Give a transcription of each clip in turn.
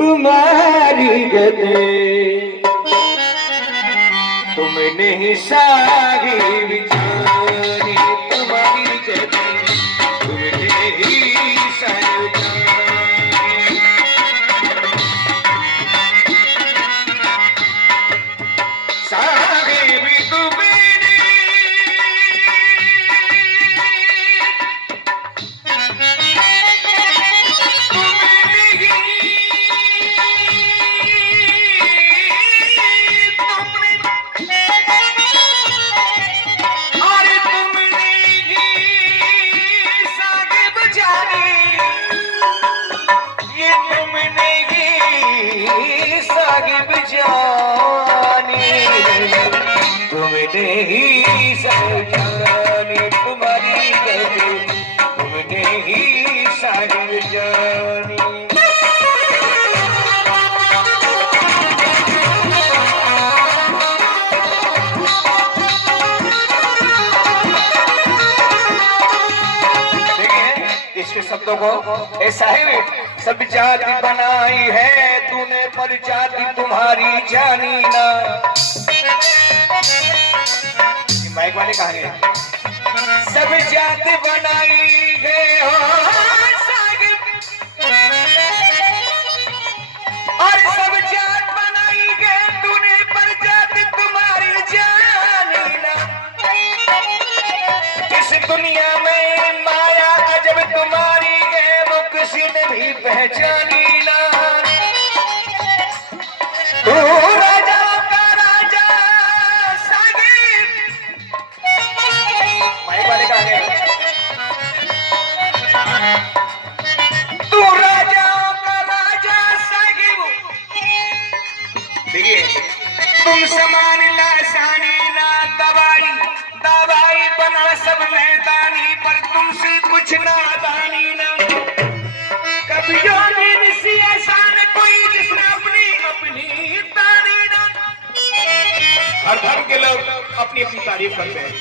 तुम्हारी गले तुमने ही सारी बिचारी तुम्हारी गले तुमने ही सारी सारी भी तुमने तुमने ही जानी तुम्हारी गली तुमने ही सारी जानी। देखिए इसके शब्दों को ऐसा है, सब जाति बनाई है तूने पर जाति तुम्हारी जानी ना। माइक वाले कहाँ गए? सब जाति बनाई है और सब जात बनाई है तूने पर जाति तुम्हारी जानी ना। इस दुनिया में माया अजब तुम्हारी है वो किसी ने भी पहचानी ना। तू राजा का राजा सागिब, माइक वाले कहाँ गए? तू राजा का राजा सागिब, देखिए तुम समान लासानी ना दवाई दवाई बना सब मैदानी पर तुमसे कुछ नादानी ना। कभियों ने ऋषि ऐसा न कोई जिसने अपनी अपनी तारी ना। हर धर्म के लोग अपनी अपनी तारीफ करते हैं।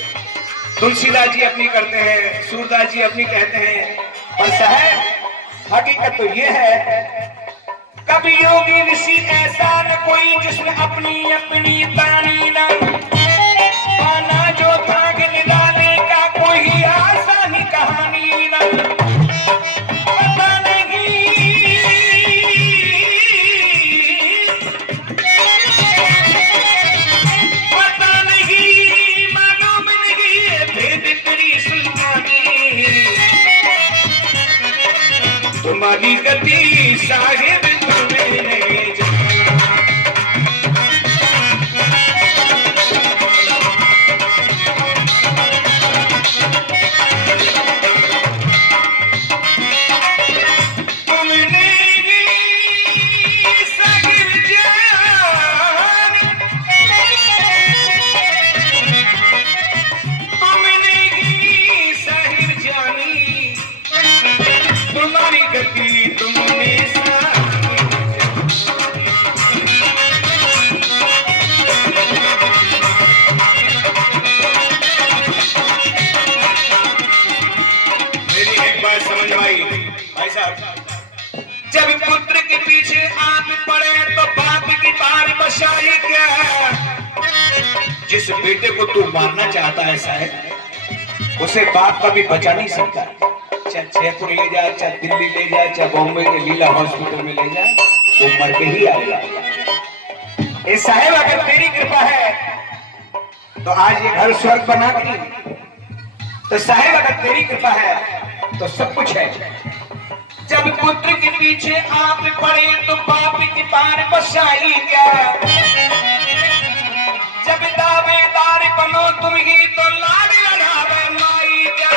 तुलसीदास जी अपनी करते हैं, सूरदास जी अपनी कहते हैं, और साहब हकीकत तो ये है कभी योगी ऋषि ऐसा न कोई जिसने अपनी अपनी तानी ना। पाना जो भाग निकालने का कोई आसानी कहानी ना। पता नहीं पता नहीं मालूम नहीं भेद तेरी सुल्तानी तुम्हारी गति साहिब तुम्हें जाना। जब पुत्र के पीछे आप पड़े तो बाप की बार बशाई क्या। जिस बेटे को तू मारना चाहता है साहब उसे बाप कभी बचा नहीं सकता। चाहे जयपुर ले जा, चाहे दिल्ली ले जा, चाहे बॉम्बे के लीला हॉस्पिटल में ले जा, वो मर के ही आएगा। ए साहब अगर तेरी कृपा है तो आज ये घर स्वर्ग बना दी। तो साहब अगर तेरी कृपा है तो सब कुछ है। जब पुत्र के पीछे आप पड़े तो बाप की बार बसाई क्या। जब दावेदार बनो तुम ही तो लाड लड़ावे माई क्या।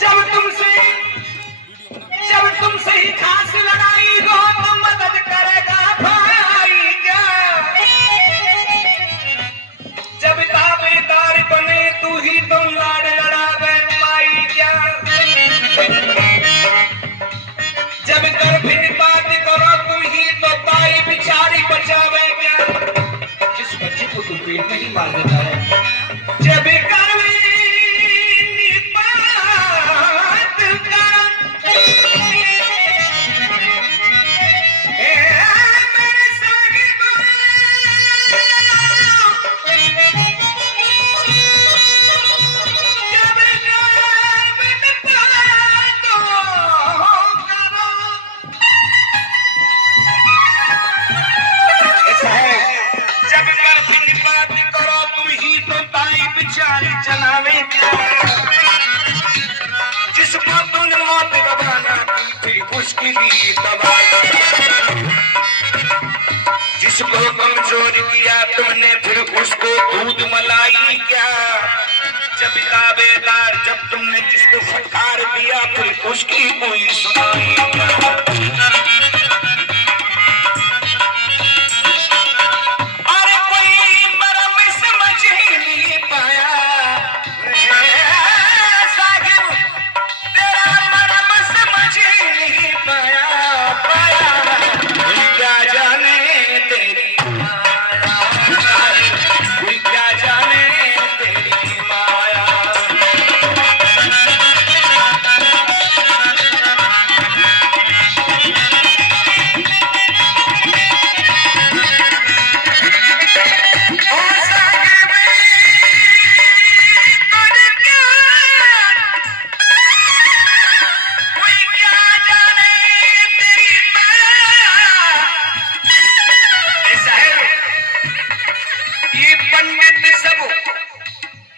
जब तुमसे जब तुमसे ही खास लड़ाई हो तो मदद करेगा भाई क्या। जब दावेदार बने तू ही तो लाड़ लड़ा गए उसके लिए दवाई। जिसको कमजोर किया तुमने फिर उसको दूध मलाई क्या। जब ताबेदार जब तुमने जिसको फटकार दिया फिर उसकी कोई सुनाई क्या। अरे कोई मरम समझ ही नहीं पाया साहिब, तेरा मरम समझ ही नहीं पाया क्या जाने तेरी माया, कोई क्या जाने तेरी माया।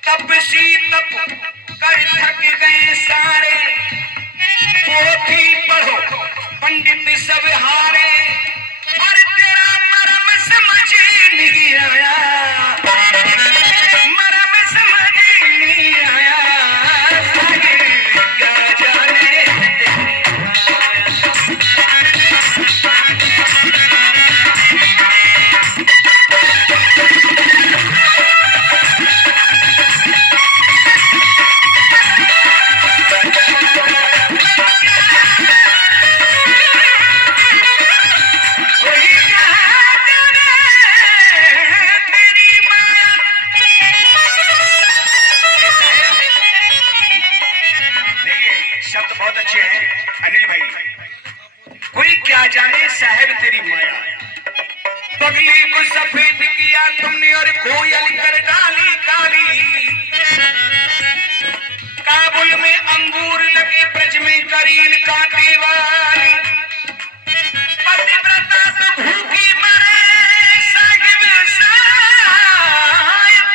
तपसी तप कर थक गए सारे, पोथी पढ़ो पंडित सब हारे, और तेरा मरम समझ नहीं आया, मरम समझ नहीं आया, क्या जाने शब्द बहुत अच्छे हैं अनिल भाई। कोई क्या जाने साहब तेरी माया, पगली को सफेद किया तुमने और कोयल कर डाली काली। काबुल में अंगूर लगे ब्रज में करील काटे वाली, पतिव्रता तो भूखी मरे साहिब साहिब।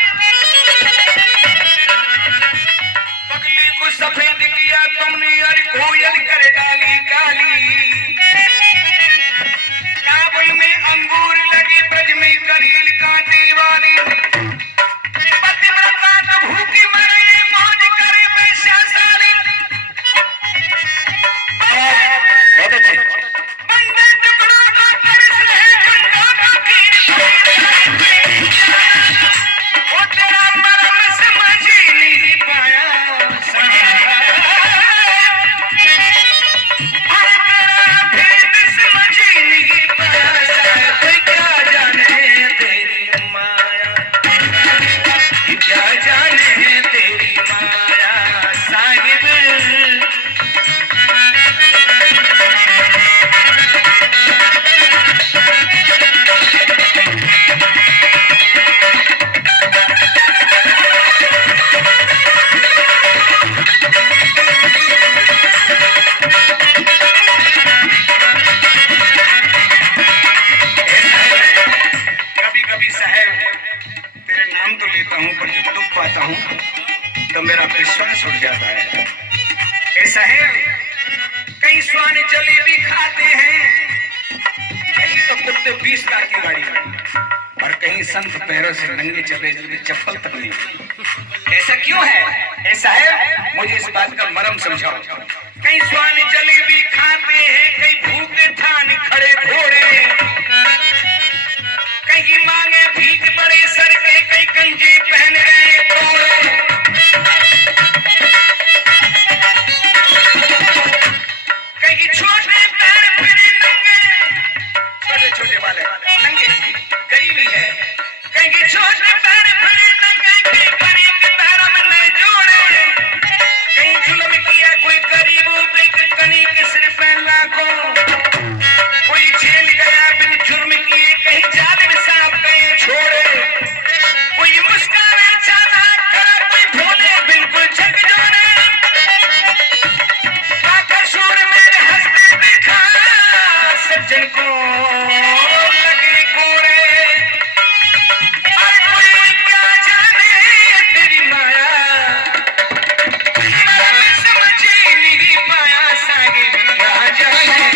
पगली को सफेद किया तुमने और कोयल कर डाली काली। काबुल में अंगूर लगे ब्रज में करील काटे वाली, पतिव्रता तो भूखी मरे मौज करे वैश्यशाली। बहुत अच्छे बंदे टुकड़ों को तरस रहे कंधों को खींच, वो तेरा मरम समझ नहीं पाया तो मेरा विश्वास उठ जाता है। ऐसा है कई स्वान जलेबी खाते हैं, कहीं तो कुत्ते 20 लाख की गाड़ी और कहीं संत पैरों से नंगे चले चले चप्पल तक नहीं। ऐसा क्यों है? ऐसा है मुझे इस बात का मरम समझाओ। कई स्वान जलेबी खाते हैं, कई भूखे थान खड़े घोड़े, कहीं मांगे भीख बड़े सर के, कई गंजे पहन रहे तोड़े, कहीं छोटे पैर फिरे नंगे, छोटे छोटे वाले नंगे गरीबी है, कहीं छोटे पैर फिरे नंगे, कहीं गरीब धर्म न जोड़े, कहीं जुल्म किया कोई गरीबों पे, कहीं के सिर्फ लाखों, कोई जेल गया बिन जुर्म किए, कहीं जालिम साहब गए छोड़े, कोई मुस्काने चाला करा, कोई भोले बिल्कुल झक जोड़े, काकसूर मेरे हंसते देखा सज्जन को लगे कोरे। और कोई क्या जाने तेरी माया, समझ नहीं पाया साहिब क्या जाने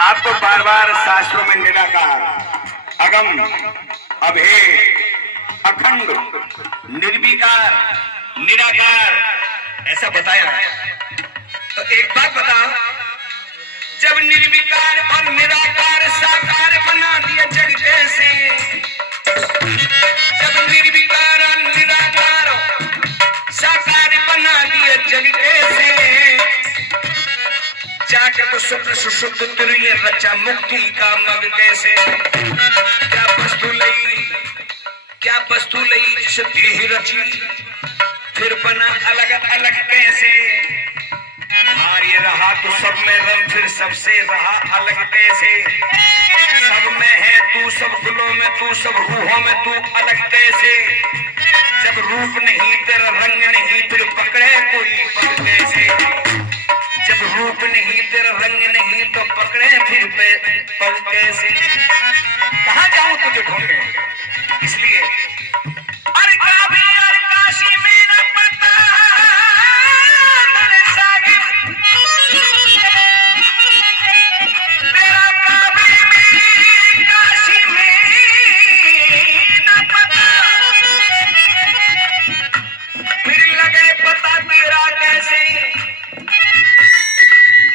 आपको बार बार शास्त्रों में निराकार, अगम, अभेद, अखंड, निर्विकार, निराकार ऐसा बताया है। तो एक बात बताओ, जब निर्विकार और निराकार साकार बना दिया जग कैसे? जब निर्विकार और निराकार साकार बना दिया जग कैसे? जाकर तो शुद्ध सुशुद्ध तुरीय रचा मुक्ति का मग कैसे? क्या वस्तु लई जिस देह रची, फिर बना अलग अलग कैसे? ये रहा तो सब में रंग, फिर सबसे रहा अलग कैसे? सब में है तू, सब गुलों में तू, सब रूहों में तू अलग कैसे? जब रूप नहीं तेरा रंग नहीं, फिर पकड़े कोई पग कैसे? जब रूप नहीं तेरा रंग नहीं तो पकड़े फिर पग कैसे? कहाँ जाऊं तुझे ढूंढे? इसलिए अरे काबे और काशी में न पता मेरे साहिब, तेरा काबे में काशी में न पता, फिर लगे पता तेरा कैसे?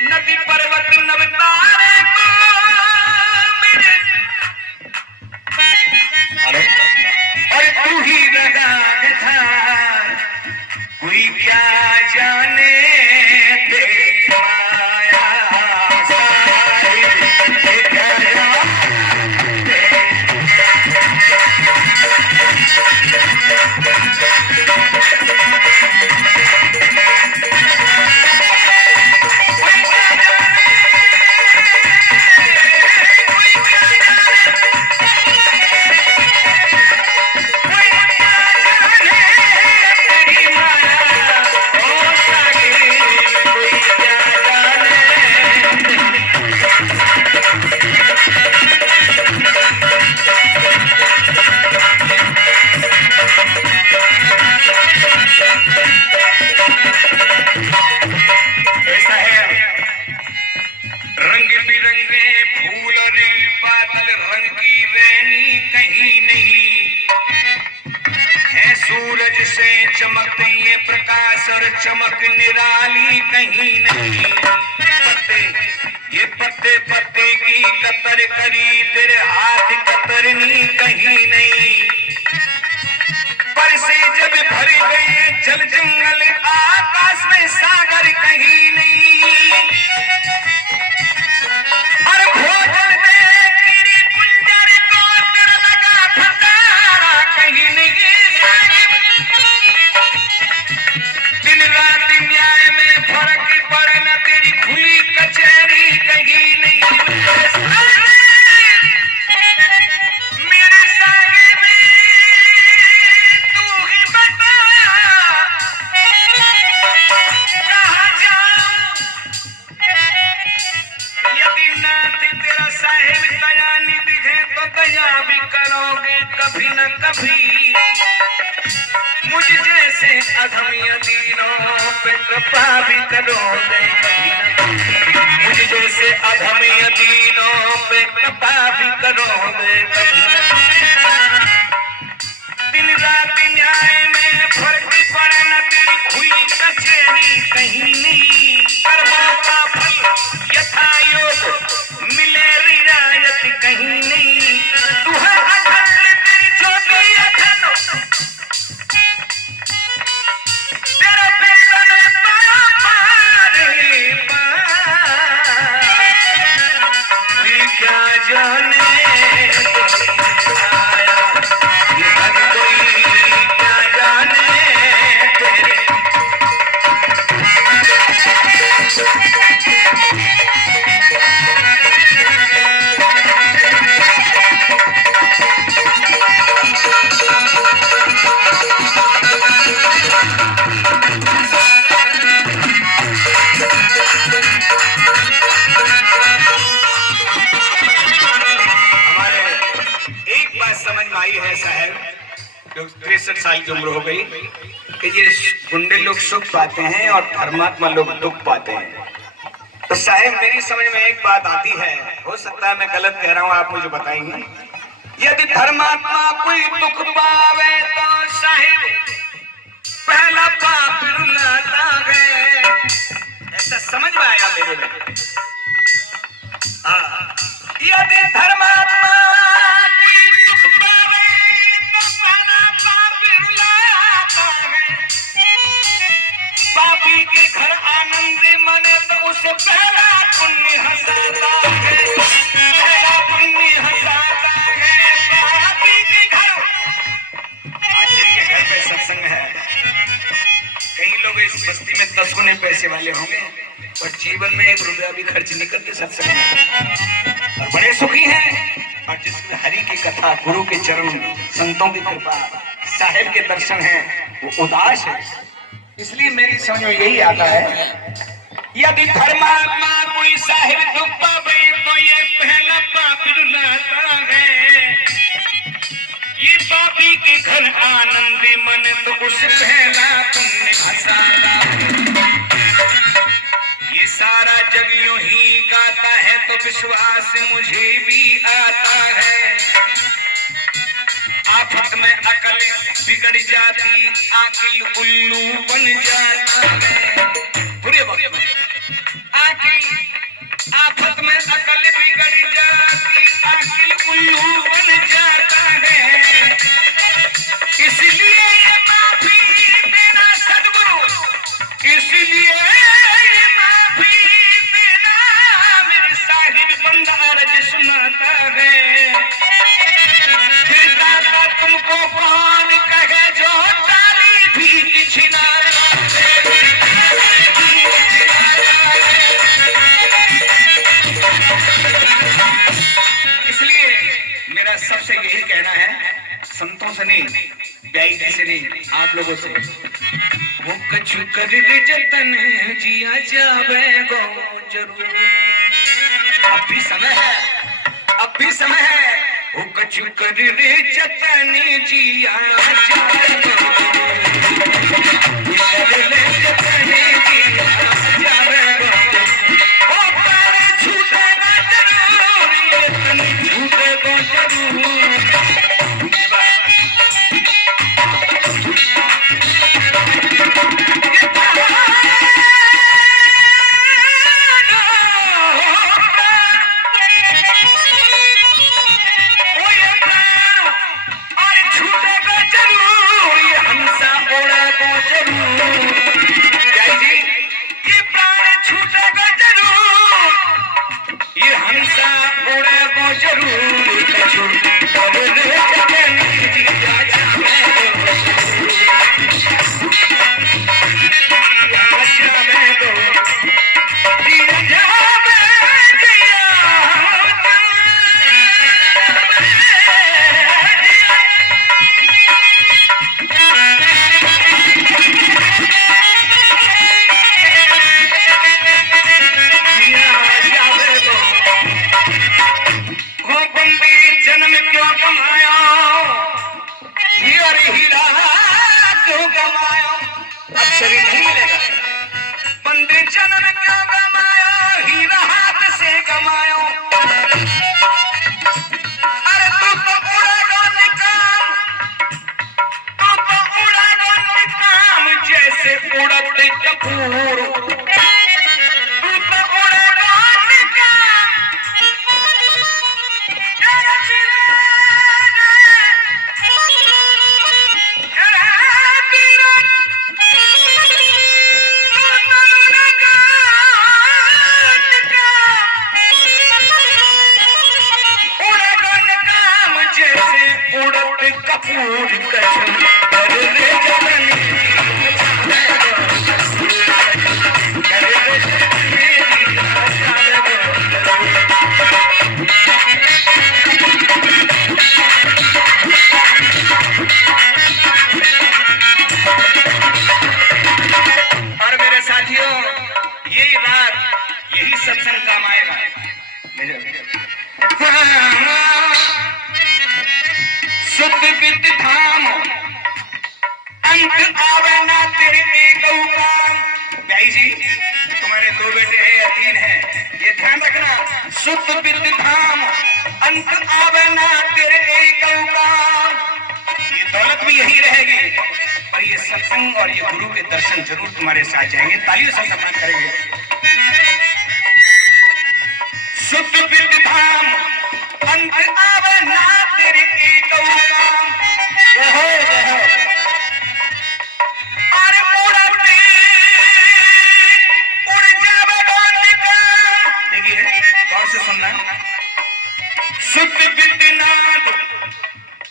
नदी पर्वत नवतारे को मेरे, और तू ही लगा था, कोई क्या जाने तेरी माया साहिब, क्या जाने। चमक निराली कहीं नहीं, ये पत्ते पत्ते की कतर करी, तेरे हाथ कतरनी कहीं नहीं। पर से जब भर गए जल जंगल आकाश में सागर कहीं नहीं, और भोजन में कीड़ी कुंजर को तेरा लगा फकारा कहीं नहीं। दिन रात न्याय में फर्क पड़े न, तेरी खुली कचहरी कहीं नहीं। मेरे सागे में तू ही बता, कहाँ जाऊं? यदि नाथ तेरा साहेब दया निधि है तो दया भी करोगे कभी न कभी। मुझ जैसे अधम यदीनों पे कृपा भी करोगे कभी न कभी। मुझ जैसे अधम यदीनों पे कृपा भी करोगे कभी न कभी। दिन रात न्याय में फर्क पड़े न, तेरी खुली कचहरी कहीं नहीं। कर्मों का फल यथा योग मिले रियायत कहीं नहीं। तू है अखंड, तेरी ज्योति अखंड, तेरा बेदन पारे पार, कोई क्या जाने साहब 63 साल की उम्र हो गई कि ये गुंडे लोग सुख पाते हैं और धर्मात्मा लोग दुख पाते हैं। तो तो साहेब मेरी समझ में एक बात आती है, हो सकता है मैं गलत कह रहा हूं, आप मुझे बताएंगे। यदि धर्मात्मा कोई दुख पावे तो साहेब पहला पाप रुलाता है। ऐसा समझ में आया मेरे में? हाँ, यदि धर्मात्मा कोई दुख पावे तो पहला पाप रुलाता है। पापी के घर आनंद मने तो उसे पहला पुण्य हंसाता है, पहला पुण्य हंसाता है पापी के घर। आज जिनके घर पे सत्संग है, कई लोग इस बस्ती में 10 गुने पैसे वाले होंगे और जीवन में 1 रुपया भी खर्च नहीं करते सत्संग में और बड़े सुखी हैं। और जिसमें हरि की कथा, गुरु के चरण, संतों की कृपा, साहेब के दर्शन हैं, वो उदास है। इसलिए मेरी समझ में यही आता है, यदि धर्मात्मा कोई साहिब दुख पावे तो ये पहला पाप रुलाता है। ये पापी के घर आनंद मन तो उस पहला पुण्य हंसाता है। ये सारा जग यूं ही गाता है तो विश्वास मुझे भी आता है। आफत में अकल बिगड़ जाती, आकिल उल्लू बन जाता है। बुरे वक्त में आफत में अकल बिगड़ जाती, आकिल उल्लू बन जाता है। इसलिए ये माफी देना सदगुरु, इसलिए ये माफी देना मेरे साहिब बंदा अर्ज सुनाता है। फिर दाता तुमको कौन कहे जो डाली भी किछनारा। इसलिए मेरा सबसे यही कहना है, संतों से नहीं, ब्याई जी से नहीं, आप लोगों से, वो कछु कर जतन जिया जावे गो जरूर। अब भी समय है, अब भी समय है, वो कछु कर जतन जिया जावे गो दो बेटे हैं या तीन हैं, ये ध्यान रखना। सुत विद धाम अंत आवे ना तेरे एक काम। ये दौलत भी यही रहेगी, पर ये सत्संग और ये गुरु के दर्शन जरूर तुम्हारे साथ जाएंगे। तालियों से सम्मान करेंगे। सुत विद धाम अंत आवे ना तेरे एक काम। जय हो जय हो। अरे उड़ते उड़ जावे बालिका। देखिए गौर से सुनना। सुत विद्यनाथ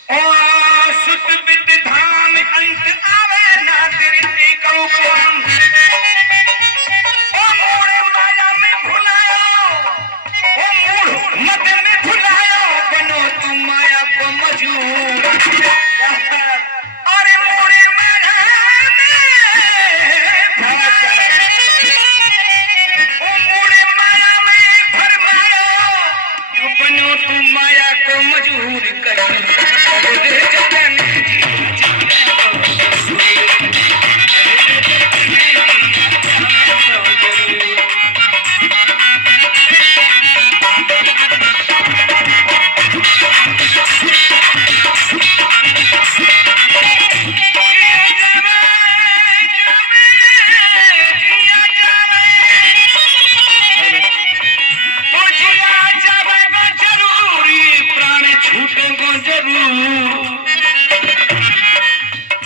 ओ सुत विद्य धाम अंत आवे ना तेरे एक काम। ओ मोरे माया में भुलायो, ओ मूढ़ मत में भुलायो, बनो तुम माया को मजूर। अरे मोरे माया में ओ मोरे माया में भरमायो, बनो तुम माया को मजूर करो।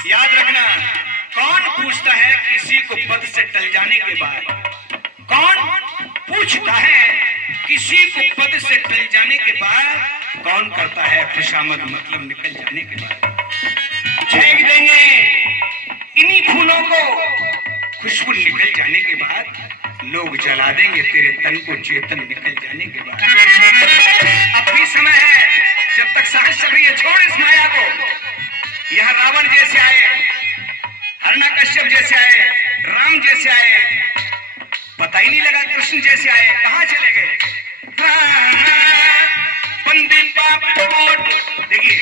याद रखना, कौन पूछता है किसी को पद से टल जाने के बाद? कौन पूछता है किसी को पद से टल जाने के बाद? कौन करता है खुशामद मतलब निकल जाने के बाद? फेंक देंगे इन्हीं फूलों को, खुशबू निकल जाने के बाद लोग जला देंगे तेरे तन को चेतन निकल जाने के बाद। अब भी समय है, जब तक सांस चल रही है, छोड़ इस माया को। यहाँ रावण जैसे आए, हिरण्यकश्यप जैसे आए, राम जैसे आए, पता ही नहीं लगा कृष्ण जैसे आए, कहाँ चले गए? बंदे पाप कोट, देखिए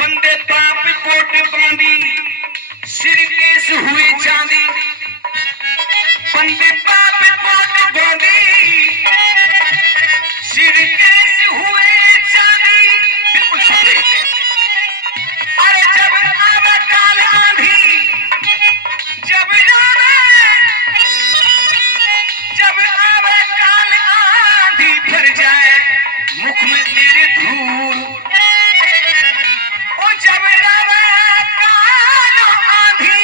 बंदे पाप कोट बांधी, सिर केस हुए चांदी। बंदे पाप कोट बांधी, सिर केस हुए चांदी। बिल्कुल सही। अरे जब आवे काल आंधी, जब आवे काल आंधी, भर जाए मुख में तेरे धूल। ओ जब आवे काल आंधी,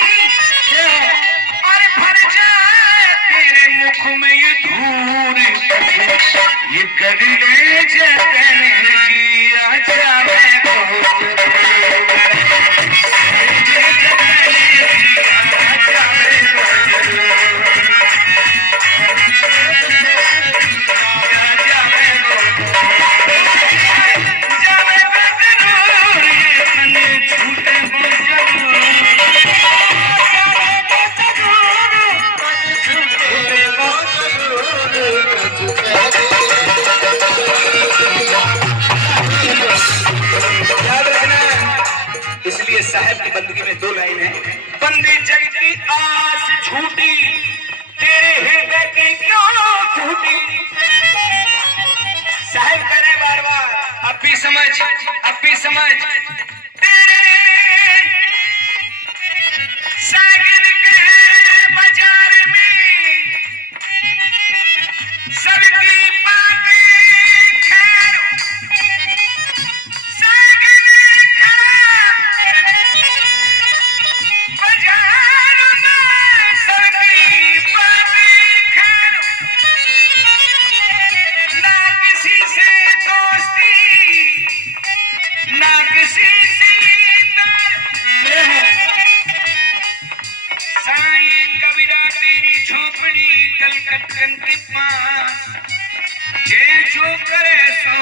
और भर जाए तेरे मुख में ये धूल। ये कर ले जतन किया जावे साहब की बंदगी में दो लाइन है। बंदी जग की आस झूठी, तेरे हृदय की क्यों झूठी? साहब करे बार बार, अब भी समझ, अब भी समझ। तेरे सागिर के बाजार में सबकी बातें खैर, कलकत्तन के पास जे जो करे सो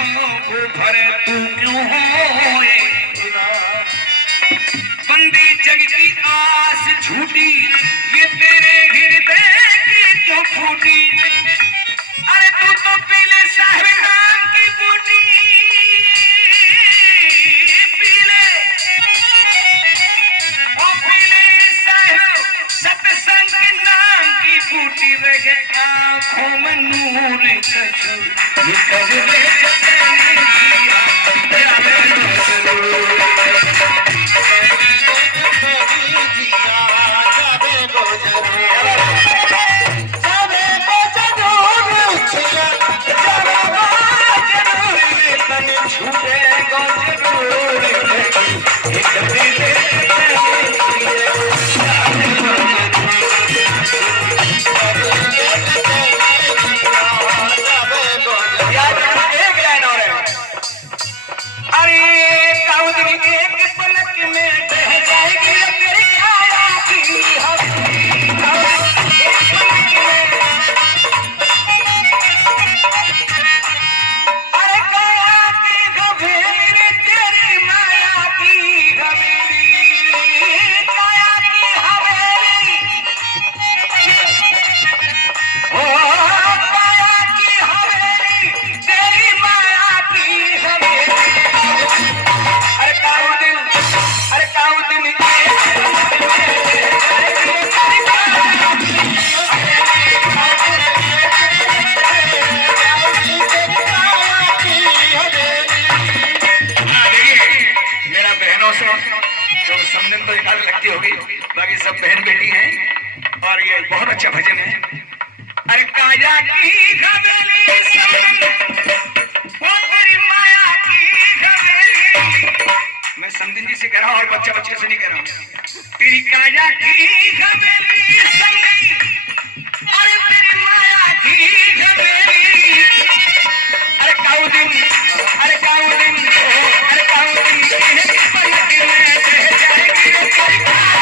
भरे तू क्यों होए खुदा। बंदी जग की आस झूठी, ये तेरे हृदय की क्यों फूटी? अरे तू तो पीले साहिब नाम की बूटी, पीले ओ पीले साहिब सत्संग के नाम की बूटी रह गुजरे जतनी जिया जावे गुजरू बाकी सब बहन बेटी हैं और ये बहुत अच्छा भजन है। अरे काया की हवेली वो तेरी माया की हवेली। मैं समदिन जी से कह रहा हूँ और बच्चा बच्चे से नहीं कह रहा हूँ। तेरी काया की हवेली अरे तेरी माया की हवेली। अरे काउदिन अरे काउदिन अरे काउदिन पलक में रह जाएगी अरे काउदिन